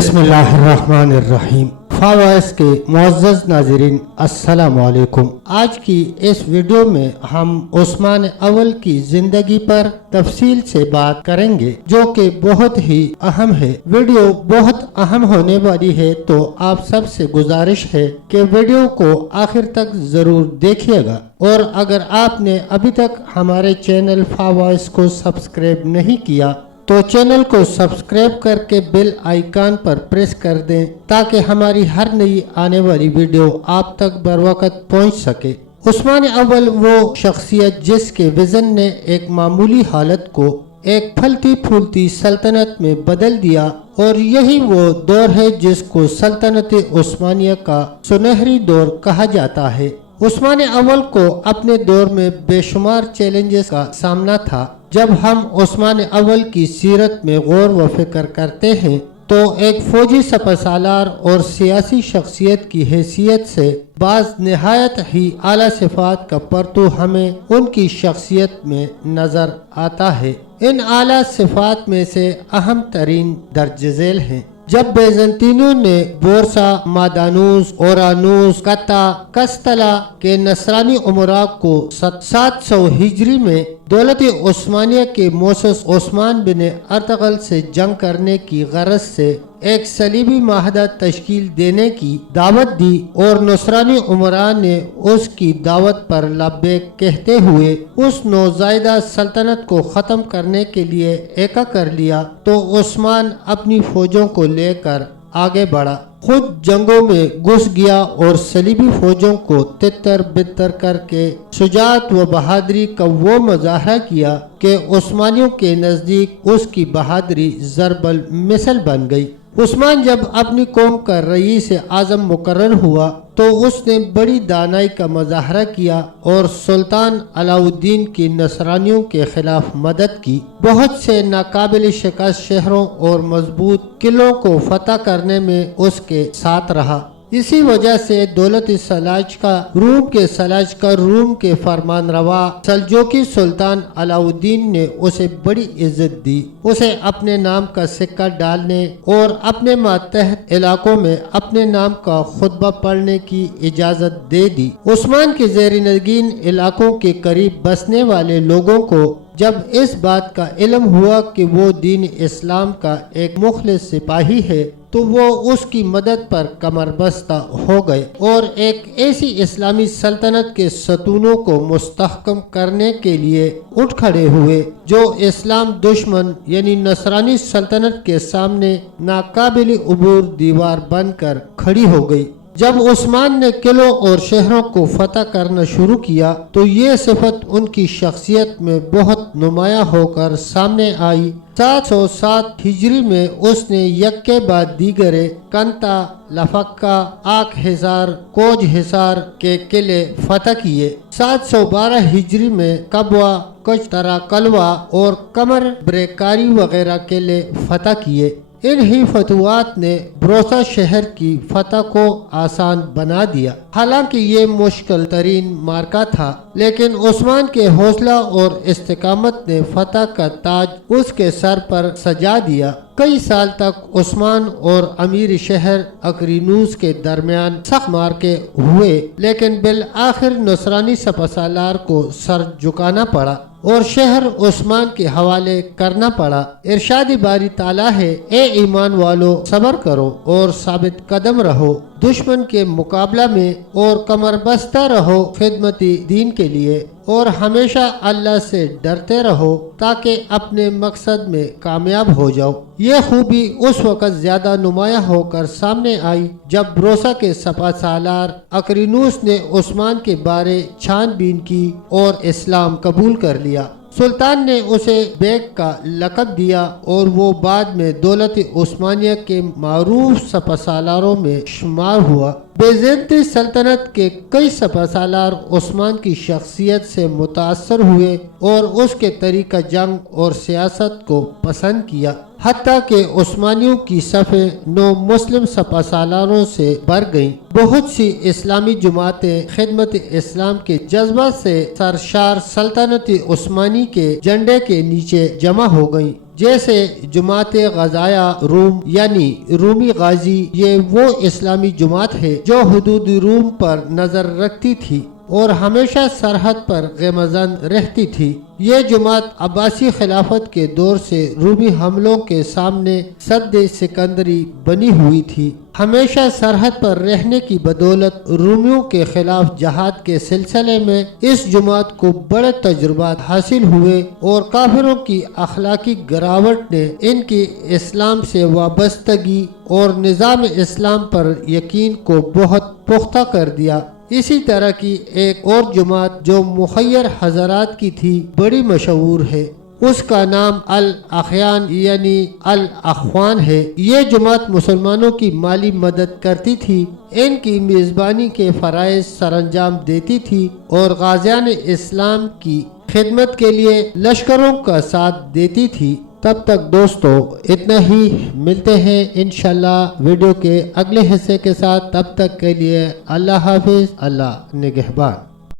बिस्मिल्लाहिर्रहमानिर्रहीम। फवाइस के मुअज़्ज़ज़ नाज़रीन, अस्सलामु अलैकुम। आज की इस वीडियो में हम उस्मान अव्वल की जिंदगी पर तफसील से बात करेंगे, जो कि बहुत ही अहम है। वीडियो बहुत अहम होने वाली है, तो आप सबसे गुजारिश है कि वीडियो को आखिर तक जरूर देखिएगा। और अगर आपने अभी तक हमारे चैनल फवाइस को सब्सक्राइब नहीं किया तो चैनल को सब्सक्राइब करके बेल आइकन पर प्रेस कर दें, ताकि हमारी हर नई आने वाली वीडियो आप तक बरवकत पहुंच सके। उस्मान अव्वल वो शख्सियत जिसके विजन ने एक मामूली हालत को एक फलती फूलती सल्तनत में बदल दिया, और यही वो दौर है जिसको सल्तनत उस्मानिया का सुनहरी दौर कहा जाता है। उस्मान अव्वल को अपने दौर में बेशुमार चैलेंजेस का सामना था। जब हम उस्मान अव्वल की सीरत में गौर व फिक्र करते हैं तो एक फौजी सपसालार और सियासी शख्सियत की हैसियत से बाज निहायत ही आला सिफात का परतू हमें उनकी शख्सियत में नजर आता है। इन आला सिफात में से अहम तरीन दर्ज झेल हैं। जब बेज़ंतीनियों ने बोरसा, मादानूस, ओरानूस, कता, कस्तला के नसरानी उमरा को 700 हिजरी में दौलत उस्मानिया के मोसस उस्मान बिन अर्तगल से जंग करने की गरज से एक सलीबी माहदा तश्कील देने की दावत दी, और नसरानी उमरा ने उसकी दावत पर लब्बैक कहते हुए उस नौजायदा सल्तनत को ख़त्म करने के लिए एका कर लिया, तो उस्मान अपनी फौजों को लेकर आगे बढ़ा। खुद जंगों में घुस गया और सलीबी फौजों को तितर बितर करके शुजाअत व बहादुरी का वो मुजाहरा किया कि उस्मानियों के नज़दीक उसकी बहादुरी ज़रबल मिसल बन गई। उस्मान जब अपनी कौम का रईस आज़म मुकर्रर हुआ तो उसने बड़ी दानाई का मुजाहरा किया और सुल्तान अलाउद्दीन की नसरानियों के खिलाफ मदद की। बहुत से नाकाबिल शिकस्त शहरों और मजबूत किलों को फतह करने में उसके साथ रहा। इसी वजह से दौलत सलाजका रूम के फरमान रवा सल्जोकी सुल्तान अलाउद्दीन ने उसे बड़ी इज्जत दी। उसे अपने नाम का सिक्का डालने और अपने मातहत इलाकों में अपने नाम का खुतबा पढ़ने की इजाजत दे दी। उस्मान के ज़ेर नगीन इलाकों के करीब बसने वाले लोगों को जब इस बात का इल्म हुआ कि वो दीन इस्लाम का एक मुखलिस सिपाही है, तो वो उसकी मदद पर कमर बस्ता हो गए और एक ऐसी इस्लामी सल्तनत के सतूनों को मुस्तहकम करने के लिए उठ खड़े हुए जो इस्लाम दुश्मन यानी नसरानी सल्तनत के सामने नाकाबिल उबूर दीवार बनकर खड़ी हो गई। जब उस्मान ने किलों और शहरों को फतह करना शुरू किया तो ये सिफत उनकी शख्सियत में बहुत नुमाया होकर सामने आई। 707 हिजरी में उसने यक्के बाद दीगरे कंता, लफक्का, आक हिसार, कोज हिसार के किले फतह किए। 712 हिजरी में कबवा, कचतरा, कलवा और कमर ब्रेकारी वगैरह किले फतह किए। इन ही फतवात ने ब्रोसा शहर की फतह को आसान बना दिया। हालांकि ये मुश्किल तरीन मार्का था, लेकिन उस्मान के हौसला और इस्तिकामत ने फतह का ताज उसके सर पर सजा दिया। कई साल तक उस्मान और अमीर शहर अकरीनूस के दरमियान सख्त मार्के हुए, लेकिन बिल आखिर नसरानी सपसालार को सर झुकाना पड़ा और शहर उस्मान के हवाले करना पड़ा। इरशाद बारी ताला है, ए ईमान वालों सब्र करो और साबित कदम रहो दुश्मन के मुकाबला में, और कमर बस्ता रहो खिदमती दीन के लिए, और हमेशा अल्लाह से डरते रहो ताकि अपने मकसद में कामयाब हो जाओ। ये खूबी उस वक़्त ज्यादा नुमाया होकर सामने आई जब ब्रोसा के सपसालार अकरीनूस ने उस्मान के बारे छानबीन की और इस्लाम कबूल कर लिया। सुल्तान ने उसे बेग का लक़ब दिया और वो बाद में दौलत उस्मानिया के मारूफ सपसालारों में शुमार हुआ। बेज़ंती सल्तनत के कई सपसालार उस्मान की शख्सियत से मुतासर हुए और उसके तरीका जंग और सियासत को पसंद किया। हत्ता के उस्मानियों की सफ़ें नौ मुस्लिम सपसालारों से भर गईं। बहुत सी इस्लामी जमातें खिदमत इस्लाम के जज्बा से सरशार सल्तनत उस्मानी के झंडे के नीचे जमा हो गईं, جیسے جماعت غزایا روم یعنی رومی غازی، یہ وہ اسلامی جماعت ہے جو حدود روم پر نظر رکھتی تھی اور ہمیشہ سرحد پر غمزن رہتی تھی۔ یہ جماعت عباسی خلافت کے دور سے رومی حملوں کے سامنے سد سکندری بنی ہوئی تھی۔ ہمیشہ سرحد پر رہنے کی بدولت رومیوں کے خلاف جہاد کے سلسلے میں اس جماعت کو بڑے تجربات حاصل ہوئے اور کافروں کی اخلاقی گراوٹ نے ان کی اسلام سے وابستگی اور نظام اسلام پر یقین کو بہت پختہ کر دیا۔ اسی طرح کی ایک اور جماعت جو مخیر حضرات کی تھی بڑی مشہور ہے، اس کا نام الاخیان یعنی الاخوان ہے۔ یہ جماعت مسلمانوں کی مالی مدد کرتی تھی، ان کی میزبانی کے فرائض سر انجام دیتی تھی اور غازیان اسلام کی خدمت کے لیے لشکروں کا ساتھ دیتی تھی۔ تب تک دوستو اتنا ہی، ملتے ہیں انشاءاللہ ویڈیو کے اگلے حصے کے ساتھ۔ تب تک کے لیے اللہ حافظ، اللہ نگہبان۔